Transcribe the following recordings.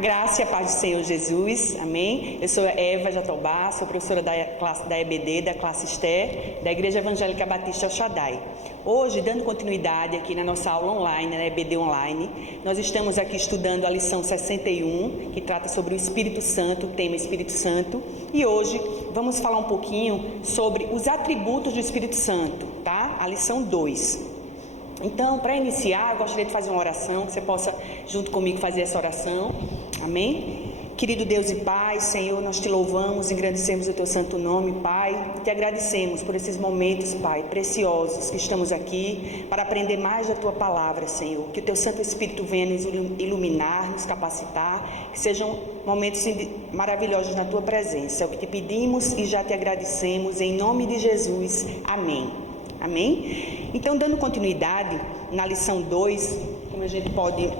graça e a paz do Senhor Jesus, amém? Eu sou Eva Jatobá, sou professora da classe da EBD, da classe Esther, da Igreja Evangélica Batista El Shaddai. Hoje, dando continuidade aqui na nossa aula online, na EBD online, nós estamos aqui estudando a lição 61, que trata sobre o Espírito Santo, o tema Espírito Santo, e hoje vamos falar um pouquinho sobre os atributos do Espírito Santo, tá? A lição 2. Então, para iniciar, eu gostaria de fazer uma oração, que você possa, junto comigo, fazer essa oração. Amém? Querido Deus e Pai, Senhor, nós te louvamos, engrandecemos o teu santo nome, Pai. Te agradecemos por esses momentos, Pai, preciosos que estamos aqui para aprender mais da tua palavra, Senhor. Que o teu Santo Espírito venha nos iluminar, nos capacitar, que sejam momentos maravilhosos na tua presença. É o que te pedimos e já te agradecemos, em nome de Jesus. Amém. Amém? Então, dando continuidade na lição 2, como a gente pode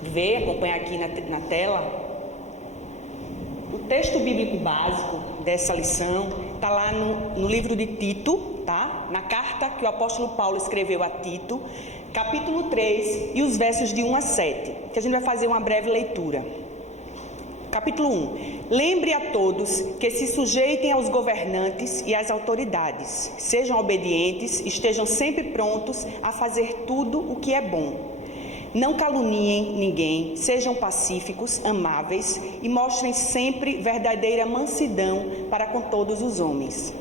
ver, acompanhar aqui na tela, o texto bíblico básico dessa lição está lá no livro de Tito, tá? Na carta que o apóstolo Paulo escreveu a Tito, capítulo 3 e os versos de 1 a 7, que a gente vai fazer uma breve leitura. Capítulo 1. Lembre a todos que se sujeitem aos governantes e às autoridades. Sejam obedientes, estejam sempre prontos a fazer tudo o que é bom. Não caluniem ninguém, sejam pacíficos, amáveis e mostrem sempre verdadeira mansidão para com todos os homens.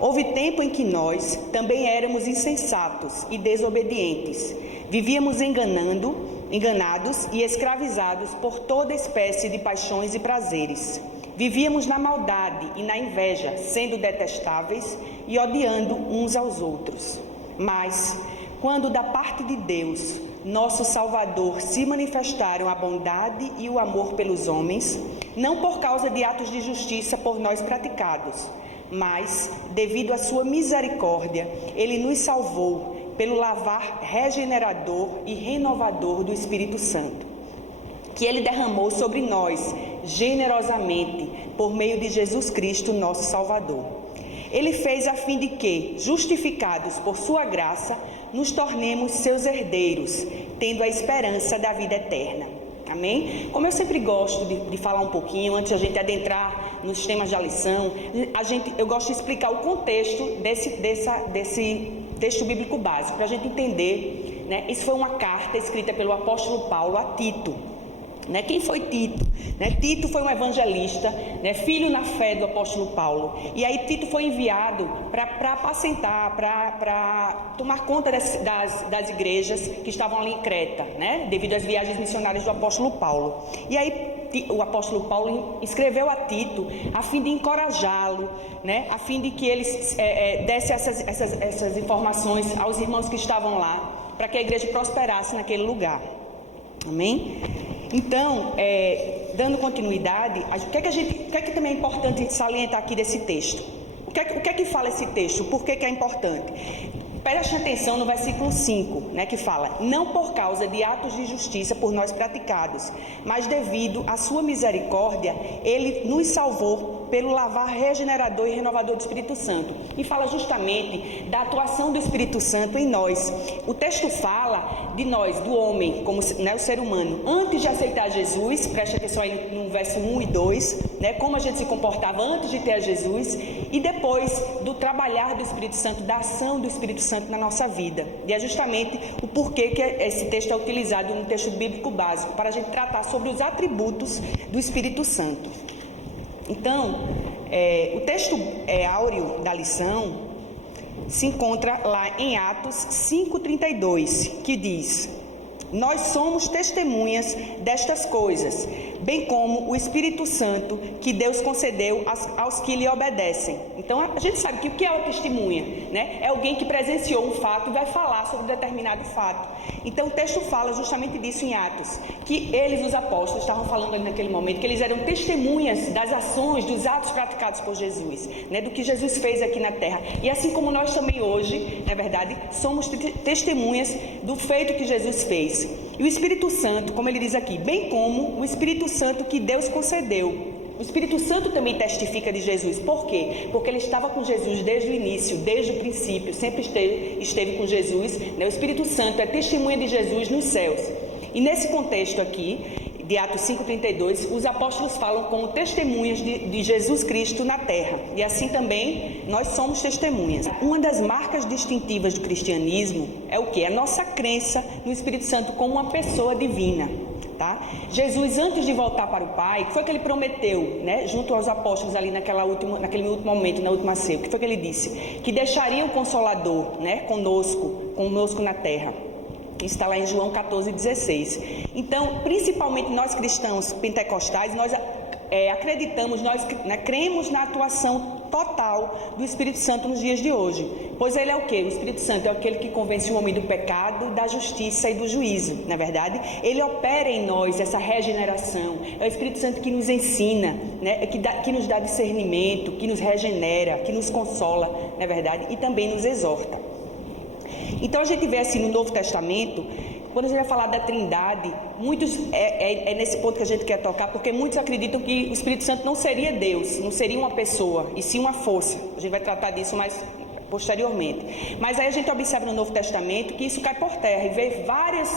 Houve tempo em que nós também éramos insensatos e desobedientes. Vivíamos enganados e escravizados por toda espécie de paixões e prazeres. Vivíamos na maldade e na inveja, sendo detestáveis e odiando uns aos outros. Mas, quando da parte de Deus, nosso Salvador, se manifestaram a bondade e o amor pelos homens, não por causa de atos de justiça por nós praticados, mas, devido à sua misericórdia, Ele nos salvou pelo lavar regenerador e renovador do Espírito Santo, que Ele derramou sobre nós generosamente por meio de Jesus Cristo, nosso Salvador. Ele fez a fim de que, justificados por sua graça, nos tornemos seus herdeiros, tendo a esperança da vida eterna. Amém? Como eu sempre gosto de falar um pouquinho, antes de a gente adentrar nos temas da lição, eu gosto de explicar o contexto desse texto bíblico básico, para a gente entender, né? Isso foi uma carta escrita pelo apóstolo Paulo a Tito. Né? Quem foi Tito? Né? Tito foi um evangelista, né? Filho na fé do apóstolo Paulo. E aí Tito foi enviado para apacentar, para tomar conta das igrejas que estavam ali em Creta, né? Devido às viagens missionárias do apóstolo Paulo. E aí o apóstolo Paulo escreveu a Tito a fim de encorajá-lo, né? A fim de que ele desse essas informações aos irmãos que estavam lá, para que a igreja prosperasse naquele lugar. Amém? Então, dando continuidade, o que é que também é importante a gente salientar aqui desse texto? O que é que fala esse texto? Por que é importante? Preste atenção no versículo 5, né, que fala: não por causa de atos de justiça por nós praticados, mas devido à sua misericórdia, Ele nos salvou pelo lavar regenerador e renovador do Espírito Santo. E fala justamente da atuação do Espírito Santo em nós. O texto fala de nós, do homem, como, né, o ser humano, antes de aceitar Jesus. Preste atenção aí no verso 1 e 2, né, como a gente se comportava antes de ter a Jesus, e depois do trabalhar do Espírito Santo, da ação do Espírito Santo na nossa vida. E é justamente o porquê que esse texto é utilizado no texto bíblico básico, para a gente tratar sobre os atributos do Espírito Santo. Então, o texto áureo da lição se encontra lá em Atos 5:32, que diz: nós somos testemunhas destas coisas, bem como o Espírito Santo que Deus concedeu aos que lhe obedecem. Então, a gente sabe que o que é uma testemunha, né? É alguém que presenciou um fato e vai falar sobre um determinado fato. Então, o texto fala justamente disso em Atos, que eles, os apóstolos, estavam falando ali naquele momento, que eles eram testemunhas das ações, dos atos praticados por Jesus, né? Do que Jesus fez aqui na terra. E assim como nós também hoje, na verdade, somos testemunhas do feito que Jesus fez. E o Espírito Santo, como ele diz aqui, bem como o Espírito Santo que Deus concedeu. O Espírito Santo também testifica de Jesus. Por quê? Porque ele estava com Jesus desde o início, desde o princípio, sempre esteve com Jesus, né? O Espírito Santo é testemunha de Jesus nos céus. E nesse contexto aqui, de Atos 5,32, os apóstolos falam como testemunhas de Jesus Cristo na terra. E assim também nós somos testemunhas. Uma das marcas distintivas do cristianismo é o quê? A nossa crença no Espírito Santo como uma pessoa divina. Tá? Jesus, antes de voltar para o Pai, o que foi que ele prometeu, né, junto aos apóstolos ali naquele último momento, na última ceia? O que foi que ele disse? Que deixaria o Consolador, né, conosco na terra. Isso está lá em João 14,16. Então, principalmente nós cristãos pentecostais, nós acreditamos, cremos na atuação total do Espírito Santo nos dias de hoje. Pois ele é o quê? O Espírito Santo é aquele que convence o homem do pecado, da justiça e do juízo, não é verdade? Ele opera em nós essa regeneração. É o Espírito Santo que nos ensina, né? que nos dá discernimento, que nos regenera, que nos consola, não é verdade? E também nos exorta. Então a gente vê assim no Novo Testamento, quando a gente vai falar da Trindade, muitos é nesse ponto que a gente quer tocar, porque muitos acreditam que o Espírito Santo não seria Deus, não seria uma pessoa, e sim uma força. A gente vai tratar disso mais posteriormente. Mas aí a gente observa no Novo Testamento que isso cai por terra e vê várias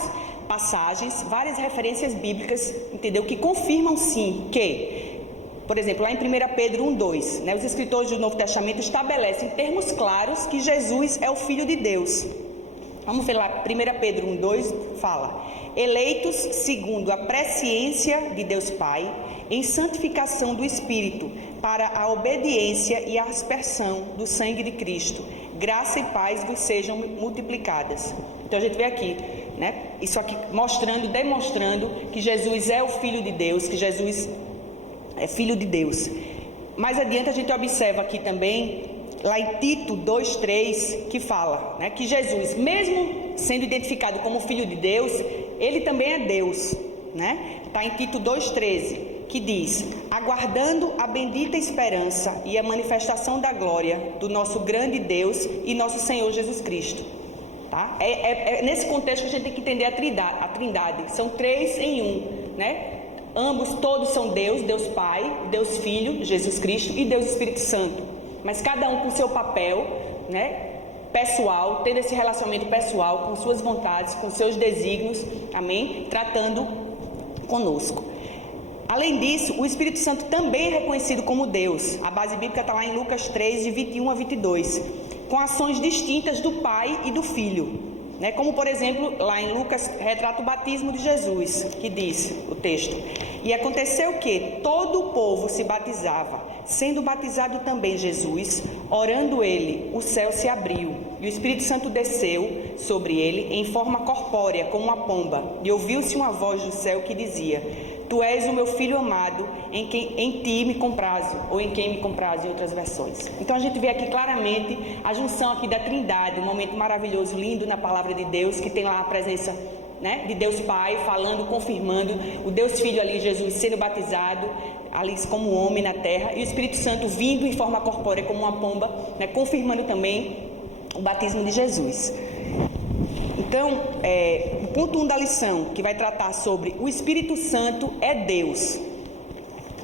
passagens, várias referências bíblicas, entendeu? Que confirmam sim que, por exemplo, lá em 1 Pedro 1,2, né, os escritores do Novo Testamento estabelecem em termos claros que Jesus é o Filho de Deus. Vamos ver lá, 1 Pedro 1,2 fala: eleitos segundo a presciência de Deus Pai, em santificação do Espírito, para a obediência e a aspersão do sangue de Cristo, graça e paz vos sejam multiplicadas. Então a gente vê aqui, né, isso aqui demonstrando que Jesus é o Filho de Deus, que Jesus é Filho de Deus. Mais adiante a gente observa aqui também, lá em Tito 2,3, que fala, né, que Jesus, mesmo sendo identificado como Filho de Deus, ele também é Deus, né? Está em Tito 2,13, que diz: aguardando a bendita esperança e a manifestação da glória do nosso grande Deus e nosso Senhor Jesus Cristo. Tá? É nesse contexto que a gente tem que entender a Trindade. São três em um, né? Ambos, todos são Deus, Deus Pai, Deus Filho, Jesus Cristo e Deus Espírito Santo. Mas cada um com seu papel, né, pessoal, tendo esse relacionamento pessoal com suas vontades, com seus desígnios, amém? Tratando conosco. Além disso, o Espírito Santo também é reconhecido como Deus. A base bíblica está lá em Lucas 3, de 21 a 22, com ações distintas do Pai e do Filho. Né? Como, por exemplo, lá em Lucas, retrata o batismo de Jesus, que diz o texto: e aconteceu que todo o povo se batizava, sendo batizado também Jesus, orando ele, o céu se abriu, e o Espírito Santo desceu sobre ele em forma corpórea, como uma pomba, e ouviu-se uma voz do céu que dizia: tu és o meu filho amado, em ti me comprazo, ou em quem me comprazo, em outras versões. Então a gente vê aqui claramente a junção aqui da Trindade, um momento maravilhoso, lindo na palavra de Deus, que tem lá a presença, né, de Deus Pai falando, confirmando, o Deus Filho ali, Jesus, sendo batizado ali como homem na terra, e o Espírito Santo vindo em forma corpórea como uma pomba, né, confirmando também o batismo de Jesus. Então, o ponto 1 da lição, que vai tratar sobre o Espírito Santo é Deus.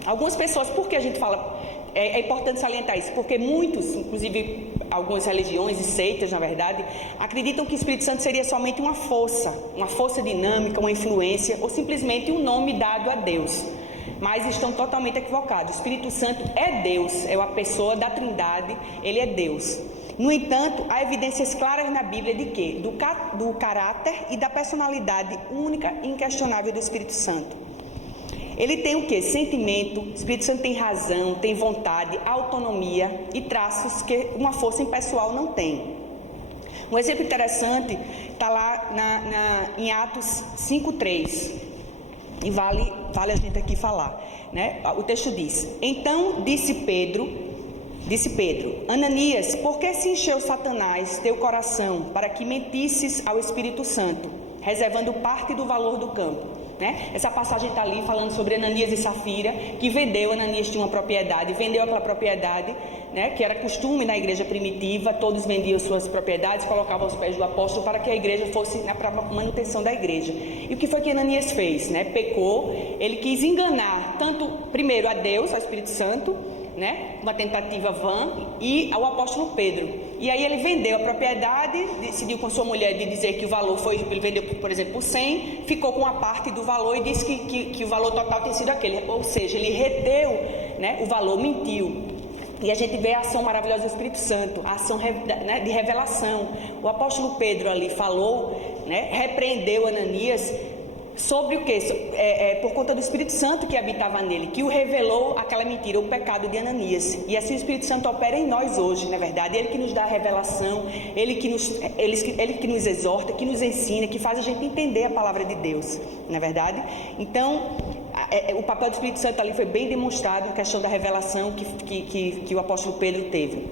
Algumas pessoas, por que a gente fala, é importante salientar isso, porque muitos, inclusive algumas religiões e seitas, na verdade, acreditam que o Espírito Santo seria somente uma força dinâmica, uma influência, ou simplesmente um nome dado a Deus. Mas estão totalmente equivocados. O Espírito Santo é Deus, é uma pessoa da Trindade, ele é Deus. No entanto, há evidências claras na Bíblia de quê? Do caráter e da personalidade única e inquestionável do Espírito Santo. Ele tem o quê? Sentimento, o Espírito Santo tem razão, tem vontade, autonomia e traços que uma força impessoal não tem. Um exemplo interessante está lá em Atos 5,3, e vale a gente aqui falar, né? O texto diz: então disse Pedro, Ananias, por que se encheu Satanás teu coração para que mentisses ao Espírito Santo, reservando parte do valor do campo? Né? Essa passagem está ali falando sobre Ananias e Safira, que Ananias tinha uma propriedade, vendeu aquela propriedade, né, que era costume na igreja primitiva, todos vendiam suas propriedades, colocavam aos pés do apóstolo para que a igreja fosse para a manutenção da igreja. E o que foi que Ananias fez? Né? Pecou, ele quis enganar tanto, primeiro, a Deus, ao Espírito Santo, né, uma tentativa vã, e ao apóstolo Pedro. E aí ele vendeu a propriedade, decidiu com sua mulher de dizer que o valor foi, ele vendeu, por exemplo, por 100, ficou com a parte do valor e disse que o valor total tinha sido aquele. Ou seja, ele reteu, né, o valor, mentiu. E a gente vê a ação maravilhosa do Espírito Santo, a ação, né, de revelação. O apóstolo Pedro ali falou, né, repreendeu Ananias sobre o que? Por conta do Espírito Santo que habitava nele, que o revelou aquela mentira, o pecado de Ananias. E assim o Espírito Santo opera em nós hoje, na verdade. Ele que nos dá a revelação, ele que nos exorta, que nos ensina, que faz a gente entender a palavra de Deus, na verdade. Então, o papel do Espírito Santo ali foi bem demonstrado na questão da revelação que o apóstolo Pedro teve.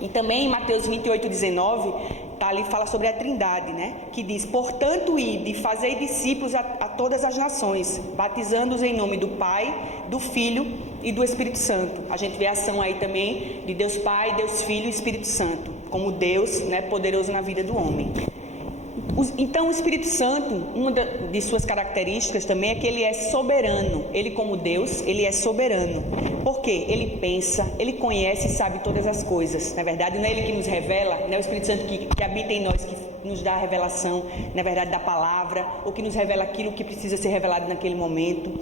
E também em Mateus 28:19, ali fala sobre a Trindade, né? Que diz: portanto, ide e fazei discípulos a todas as nações, batizando-os em nome do Pai, do Filho e do Espírito Santo. A gente vê a ação aí também de Deus Pai, Deus Filho e Espírito Santo, como Deus, né, poderoso na vida do homem. Então, o Espírito Santo, uma de suas características também é que ele é soberano. Ele, como Deus, ele é soberano. Por quê? Ele pensa, ele conhece e sabe todas as coisas. Na verdade, não é ele que nos revela, não é o Espírito Santo que habita em nós, que nos dá a revelação, na verdade, da palavra, ou que nos revela aquilo que precisa ser revelado naquele momento.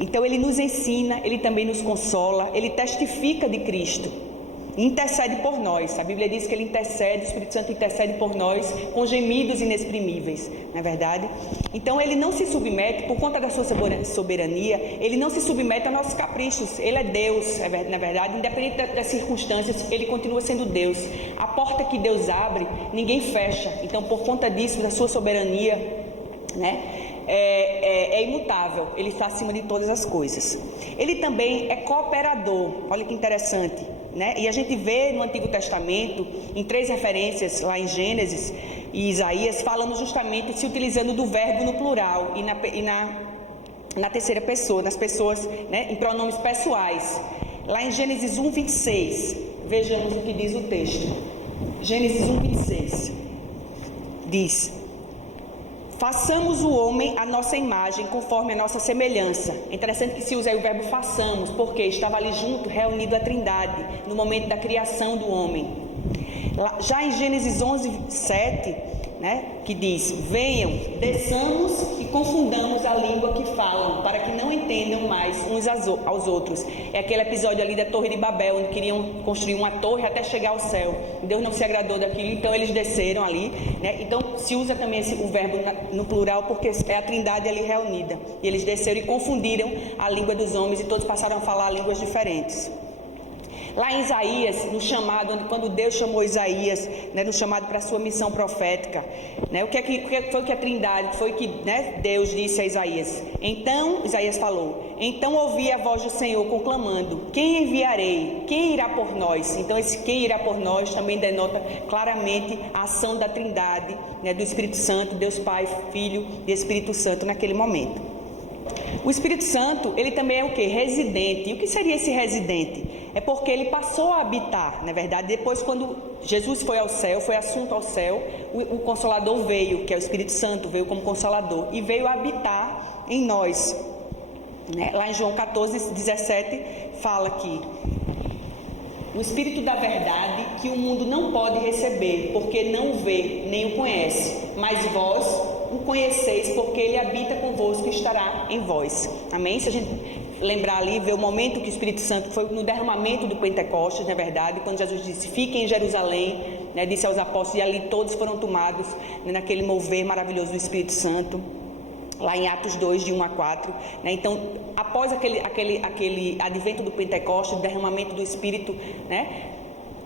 Então, ele nos ensina, ele também nos consola, ele testifica de Cristo. Intercede por nós. A Bíblia diz que ele intercede, o Espírito Santo intercede por nós com gemidos inexprimíveis, não é verdade? Então ele não se submete, por conta da sua soberania, ele não se submete aos nossos caprichos. Ele é Deus, na verdade, independente das circunstâncias, ele continua sendo Deus. A porta que Deus abre, ninguém fecha. Então, por conta disso, da sua soberania, né, é imutável. Ele está acima de todas as coisas. Ele também é cooperador. Olha que interessante, né? E a gente vê no Antigo Testamento, em 3 referências, lá em Gênesis e Isaías, falando justamente, se utilizando do verbo no plural e na terceira pessoa, nas pessoas, né, em pronomes pessoais. Lá em Gênesis 1:26, vejamos o que diz o texto. Gênesis 1:26 diz: façamos o homem à nossa imagem, conforme a nossa semelhança. É interessante que se usa aí o verbo façamos, porque estava ali junto, reunido a Trindade, no momento da criação do homem. Já em Gênesis 11:7, né, que diz: venham, desçamos e confundamos a língua que falam, para que não entendam mais uns aos outros. É aquele episódio ali da Torre de Babel, onde queriam construir uma torre até chegar ao céu. Deus não se agradou daquilo, então eles desceram ali, né? Então se usa também o verbo no plural, porque é a Trindade ali reunida. E eles desceram e confundiram a língua dos homens, e todos passaram a falar línguas diferentes. Lá em Isaías, no chamado, quando Deus chamou Isaías, né, no chamado para a sua missão profética, né, o que foi que a Trindade, foi que, né, Deus disse a Isaías? Então, Isaías falou: então ouvi a voz do Senhor conclamando: quem enviarei? Quem irá por nós? Então esse quem irá por nós também denota claramente a ação da Trindade, né, do Espírito Santo, Deus Pai, Filho e Espírito Santo naquele momento. O Espírito Santo, ele também é o que? Residente. E o que seria esse residente? É porque ele passou a habitar, na verdade, depois quando Jesus foi ao céu, foi assunto ao céu, o Consolador veio, que é o Espírito Santo, veio como Consolador, e veio habitar em nós, né? Lá em João 14:17, fala que o Espírito da verdade, que o mundo não pode receber, porque não o vê, nem o conhece, mas vós o conheceis, porque ele habita convosco e estará em vós. Amém? Se a gente lembrar ali, ver o momento que o Espírito Santo foi no derramamento do Pentecostes, na verdade, quando Jesus disse: fiquem em Jerusalém, né, disse aos apóstolos, e ali todos foram tomados, né, naquele mover maravilhoso do Espírito Santo, lá em Atos 2, de 1 a 4, né? Então, após aquele advento do Pentecostes, derramamento do Espírito, né,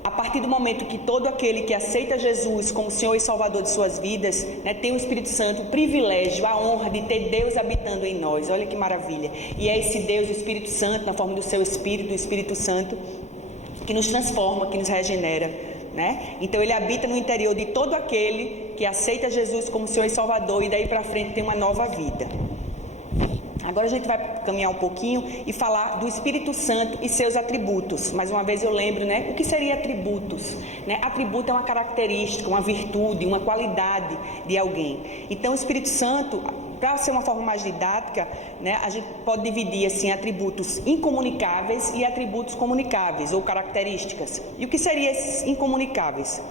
a partir do momento que todo aquele que aceita Jesus como Senhor e Salvador de suas vidas, né, tem o Espírito Santo, o privilégio, a honra de ter Deus habitando em nós. Olha que maravilha. E é esse Deus, o Espírito Santo, na forma do seu Espírito, o Espírito Santo, que nos transforma, que nos regenera, né? Então ele habita no interior de todo aquele que aceita Jesus como Senhor e Salvador, e daí para frente tem uma nova vida. Agora a gente vai caminhar um pouquinho e falar do Espírito Santo e seus atributos. Mais uma vez eu lembro, né, o que seria atributos, né? Atributo é uma característica, uma virtude, uma qualidade de alguém. Então o Espírito Santo, para ser uma forma mais didática, né, a gente pode dividir assim atributos incomunicáveis e atributos comunicáveis ou características. E o que seriam esses incomunicáveis?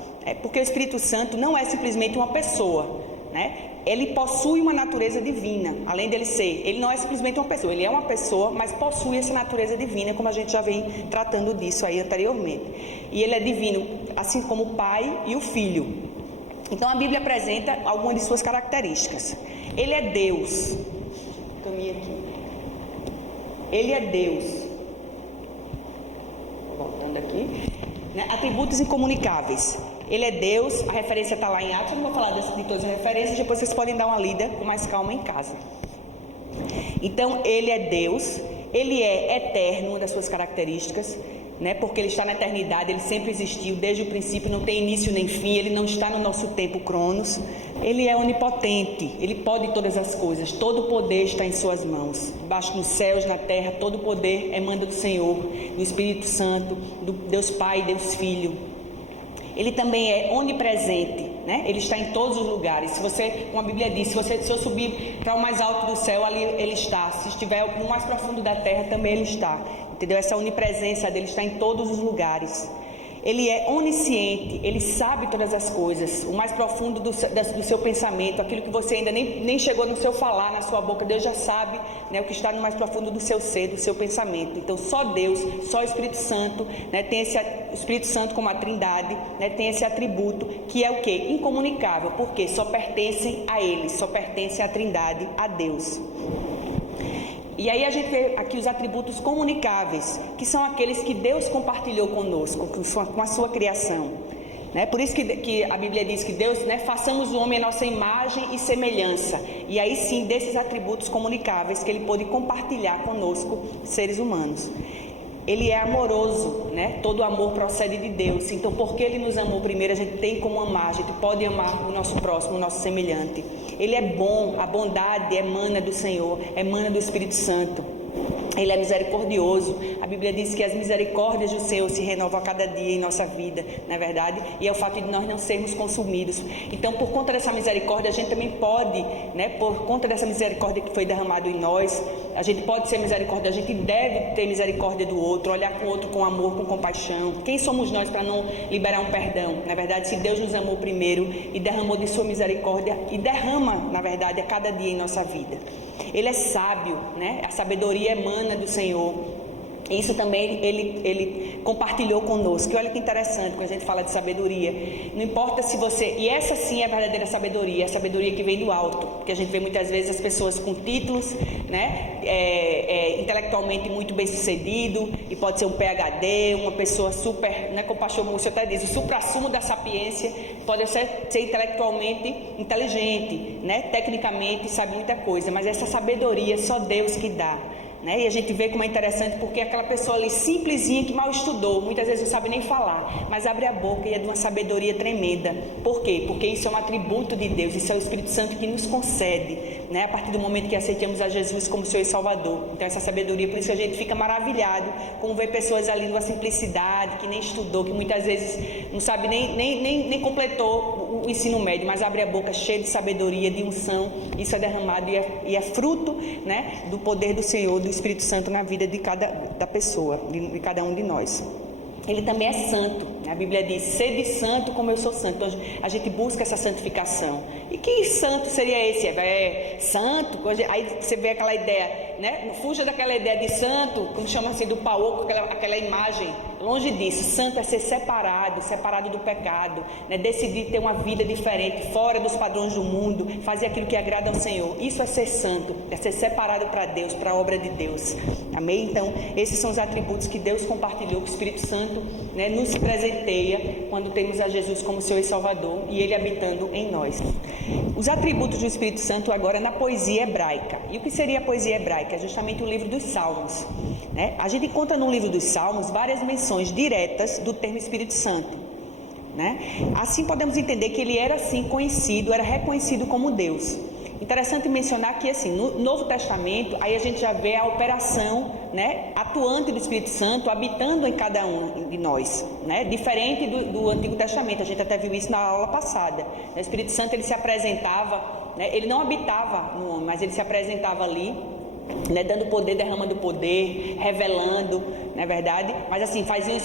Porque o Espírito Santo não é simplesmente uma pessoa, né? Ele possui uma natureza divina, além dele ser, ele não é simplesmente uma pessoa, ele é uma pessoa, mas possui essa natureza divina, como a gente já vem tratando disso aí anteriormente. E ele é divino, assim como o Pai e o Filho. Então a Bíblia apresenta algumas de suas características. Ele é Deus. Caminha aqui. Ele é Deus. Voltando aqui. Né? Atributos incomunicáveis. Ele é Deus, a referência está lá em Atos, eu não vou falar de todas as referências, depois vocês podem dar uma lida com mais calma em casa. Então, ele é Deus, ele é eterno, uma das suas características, né? Porque ele está na eternidade, ele sempre existiu, desde o princípio, não tem início nem fim, ele não está no nosso tempo cronos. Ele é onipotente, ele pode todas as coisas, todo o poder está em suas mãos. Embaixo nos céus, na terra, todo o poder emana do Senhor, do Espírito Santo, do Deus Pai e Deus Filho. Ele também é onipresente, né? Ele está em todos os lugares. Se você, como a Bíblia diz, se eu subir para o mais alto do céu, ali ele está. Se estiver no mais profundo da terra, também ele está. Entendeu? Essa onipresença dele está em todos os lugares. Ele é onisciente, ele sabe todas as coisas, o mais profundo do seu pensamento, aquilo que você ainda nem chegou no seu falar, na sua boca, Deus já sabe, né, o que está no mais profundo do seu ser, do seu pensamento. Então só Deus, só o Espírito Santo, né, tem o Espírito Santo como a Trindade, né, tem esse atributo que é o quê? Incomunicável, porque só pertencem a Ele, só pertence à Trindade, a Deus. E aí a gente vê aqui os atributos comunicáveis, que são aqueles que Deus compartilhou conosco, com a sua criação. Né? Por isso que a Bíblia diz que Deus, né, façamos o homem a nossa imagem e semelhança. E aí sim, desses atributos comunicáveis que Ele pôde compartilhar conosco, seres humanos. Ele é amoroso, né? Todo amor procede de Deus. Então, porque Ele nos amou primeiro, a gente tem como amar, a gente pode amar o nosso próximo, o nosso semelhante. Ele é bom, a bondade emana do Senhor, emana do Espírito Santo. Ele é misericordioso. A Bíblia diz que as misericórdias do Senhor se renovam a cada dia em nossa vida, não é verdade? E é o fato de nós não sermos consumidos. Então, por conta dessa misericórdia, a gente também pode, né, por conta dessa misericórdia que foi derramada em nós, a gente pode ser misericórdia, a gente deve ter misericórdia do outro, olhar para o outro com amor, com compaixão. Quem somos nós para não liberar um perdão? Na verdade, se Deus nos amou primeiro e derramou de sua misericórdia e derrama, na verdade, a cada dia em nossa vida. Ele é sábio, né? A sabedoria emana do Senhor. Isso também ele compartilhou conosco. E olha que interessante quando a gente fala de sabedoria. Não importa se você... E essa sim é a verdadeira sabedoria, a sabedoria que vem do alto. Porque a gente vê muitas vezes as pessoas com títulos, né? Intelectualmente muito bem sucedido, e pode ser um PhD, uma pessoa super, né? Como o pastor Múcio até diz, o supra-sumo da sapiência, pode ser intelectualmente inteligente, né? Tecnicamente sabe muita coisa, mas essa sabedoria só Deus que dá. Né? E a gente vê como é interessante, porque aquela pessoa ali simplesinha que mal estudou, muitas vezes não sabe nem falar, mas abre a boca e é de uma sabedoria tremenda. Por quê? Porque isso é um atributo de Deus, isso é o Espírito Santo que nos concede, né? A partir do momento que aceitamos a Jesus como Senhor e Salvador. Então essa sabedoria, por isso que a gente fica maravilhado com ver pessoas ali numa simplicidade, que nem estudou, que muitas vezes não sabe nem completou o ensino médio, mas abre a boca cheia de sabedoria, de unção. Isso é derramado e é fruto, né, do poder do Senhor, do Espírito Santo na vida de cada pessoa, de cada um de nós. Ele também é santo, né? A Bíblia diz, sede santo como eu sou santo. Então a gente busca essa santificação. E que santo seria esse? Santo? Aí você vê aquela ideia, né? Fuja daquela ideia de santo, como chama assim, do pauco, aquela imagem. Longe disso, santo é ser separado do pecado, né? Decidir ter uma vida diferente, fora dos padrões do mundo, fazer aquilo que agrada ao Senhor. Isso é ser santo, é ser separado para Deus, para a obra de Deus. Amém? Então, esses são os atributos que Deus compartilhou com o Espírito Santo, né? Nos presenteia quando temos a Jesus como Senhor e Salvador e Ele habitando em nós. Os atributos do Espírito Santo agora na poesia hebraica. E o que seria a poesia hebraica? É justamente o livro dos Salmos, né? A gente encontra no livro dos Salmos várias menções diretas do termo Espírito Santo, né? Assim podemos entender que ele era assim conhecido, era reconhecido como Deus. Interessante mencionar que, assim, no Novo Testamento, aí a gente já vê a operação, né, atuante do Espírito Santo habitando em cada um de nós, né, diferente do Antigo Testamento. A gente até viu isso na aula passada. O Espírito Santo, ele se apresentava, né, ele não habitava no homem, mas ele se apresentava ali, né, dando poder, derramando poder, revelando, não é verdade? Mas assim, faziam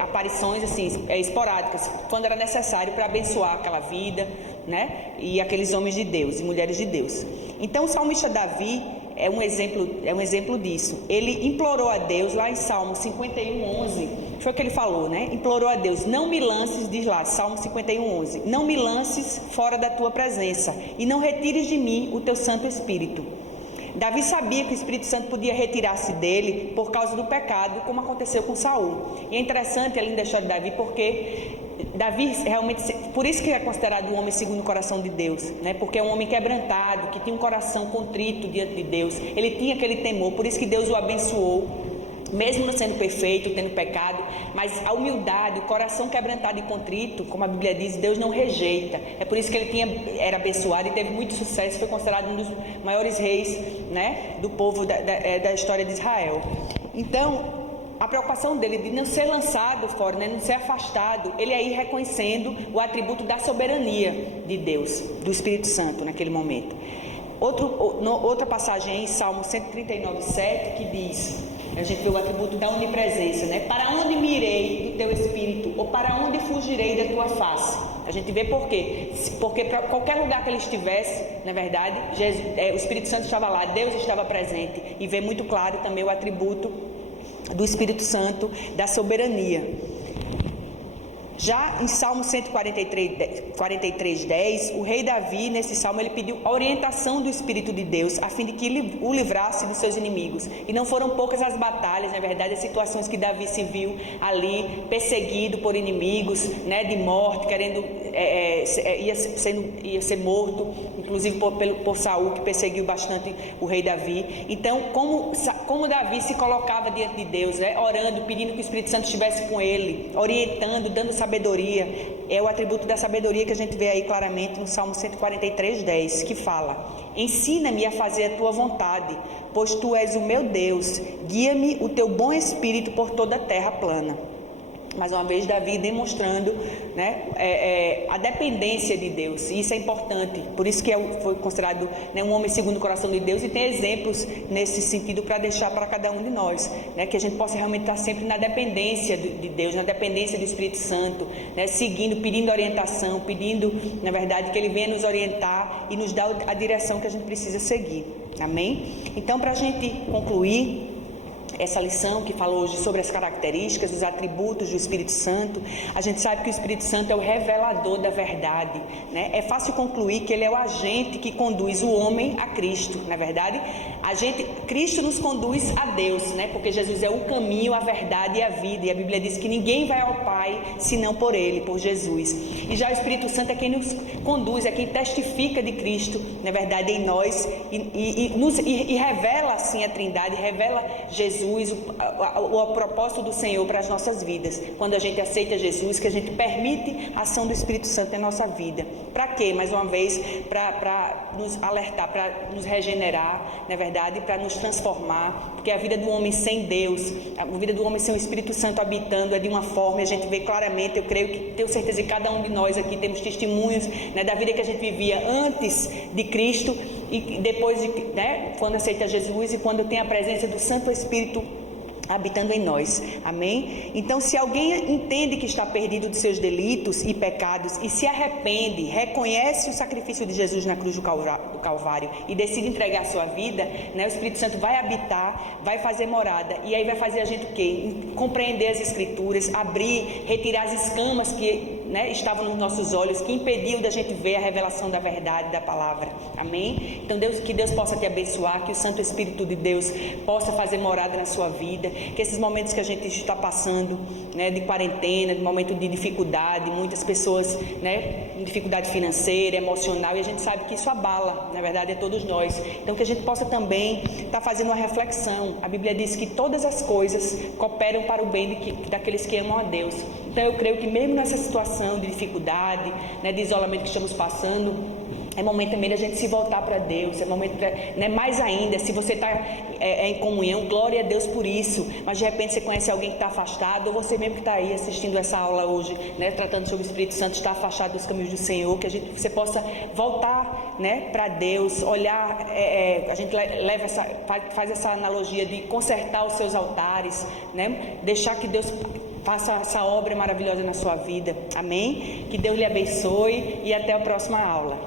aparições assim, esporádicas, quando era necessário para abençoar aquela vida, né? E aqueles homens de Deus e mulheres de Deus. Então o salmista Davi é um exemplo disso. Ele implorou a Deus, lá em Salmo 51:11, foi o que ele falou, né? Implorou a Deus: não me lances, diz lá, Salmo 51:11, não me lances fora da tua presença e não retires de mim o teu Santo Espírito. Davi sabia que o Espírito Santo podia retirar-se dele por causa do pecado, como aconteceu com Saul. E é interessante a linda história de Davi, porque Davi realmente, por isso que é considerado um homem segundo o coração de Deus, né? Porque é um homem quebrantado, que tinha um coração contrito diante de Deus. Ele tinha aquele temor, por isso que Deus o abençoou, mesmo não sendo perfeito, tendo pecado. Mas a humildade, o coração quebrantado e contrito, como a Bíblia diz, Deus não rejeita. É por isso que ele era abençoado e teve muito sucesso, foi considerado um dos maiores reis, né, do povo da história de Israel. Então a preocupação dele de não ser lançado fora, né, não ser afastado, ele aí reconhecendo o atributo da soberania de Deus, do Espírito Santo naquele momento. Outra passagem em Salmo 139:7 que diz, a gente vê o atributo da onipresença, né? Para onde me irei do teu Espírito? Ou para onde fugirei da tua face? A gente vê por quê? Porque para qualquer lugar que ele estivesse, na verdade, o Espírito Santo estava lá, Deus estava presente. E vê muito claro também o atributo do Espírito Santo, da soberania. Já em Salmo 143:10, o rei Davi, nesse salmo, ele pediu a orientação do Espírito de Deus, a fim de que o livrasse dos seus inimigos. E não foram poucas as batalhas, na verdade, as situações que Davi se viu ali, perseguido por inimigos, né, de morte, querendo, ia ser morto, inclusive por Saul, que perseguiu bastante o rei Davi. Então, como Davi se colocava diante de Deus, né, orando, pedindo que o Espírito Santo estivesse com ele, orientando, dando sabedoria, é o atributo da sabedoria que a gente vê aí claramente no Salmo 143:10, que fala: ensina-me a fazer a tua vontade, pois tu és o meu Deus, guia-me o teu bom espírito por toda a terra plana. Mais uma vez, Davi demonstrando, né, a dependência de Deus. E isso é importante, por isso que foi considerado, né, um homem segundo o coração de Deus, e tem exemplos nesse sentido para deixar para cada um de nós, né, que a gente possa realmente estar sempre na dependência de Deus, na dependência do Espírito Santo, né, seguindo, pedindo orientação, pedindo, na verdade, que Ele venha nos orientar e nos dar a direção que a gente precisa seguir. Amém? Então, para a gente concluir essa lição que falou hoje sobre as características, os atributos do Espírito Santo, a gente sabe que o Espírito Santo é o revelador da verdade, né? É fácil concluir que ele é o agente que conduz o homem a Cristo, na verdade. Cristo nos conduz a Deus, né? Porque Jesus é o caminho, a verdade e a vida, e a Bíblia diz que ninguém vai ao Pai senão por Ele, por Jesus. E já o Espírito Santo é quem nos conduz, é quem testifica de Cristo, na verdade, em nós, e revela assim a Trindade, revela Jesus, o propósito do Senhor para as nossas vidas. Quando a gente aceita Jesus, que a gente permite a ação do Espírito Santo em nossa vida. Para quê? Mais uma vez, para nos alertar, para nos regenerar, na verdade, para nos transformar, porque a vida do homem sem Deus, a vida do homem sem o Espírito Santo habitando é de uma forma, e a gente vê claramente, eu creio que, tenho certeza que cada um de nós aqui temos testemunhos, né, da vida que a gente vivia antes de Cristo e depois de, né, quando aceita Jesus e quando tem a presença do Santo Espírito habitando em nós. Amém? Então, se alguém entende que está perdido de seus delitos e pecados e se arrepende, reconhece o sacrifício de Jesus na cruz do Calvário e decide entregar a sua vida, né, o Espírito Santo vai habitar, vai fazer morada, e aí vai fazer a gente o quê? Compreender as Escrituras, abrir, retirar as escamas que, né, estavam nos nossos olhos, que impediam da gente ver a revelação da verdade, da palavra. Amém? Então, que Deus possa te abençoar, que o Santo Espírito de Deus possa fazer morada na sua vida, que esses momentos que a gente está passando, né, de quarentena, de momento de dificuldade, muitas pessoas, né, em dificuldade financeira, emocional, e a gente sabe que isso abala, na verdade, a todos nós. Então, que a gente possa também estar fazendo uma reflexão. A Bíblia diz que todas as coisas cooperam para o bem daqueles que amam a Deus. Então eu creio que mesmo nessa situação de dificuldade, né, de isolamento que estamos passando, é momento também da gente se voltar para Deus, é momento pra, né, mais ainda, se você está em comunhão, glória a Deus por isso, mas de repente você conhece alguém que está afastado, ou você mesmo que está aí assistindo essa aula hoje, né, tratando sobre o Espírito Santo, está afastado dos caminhos do Senhor, que você possa voltar, né, para Deus, olhar, a gente leva faz essa analogia de consertar os seus altares, né, deixar que Deus faça essa obra maravilhosa na sua vida, amém? Que Deus lhe abençoe e até a próxima aula.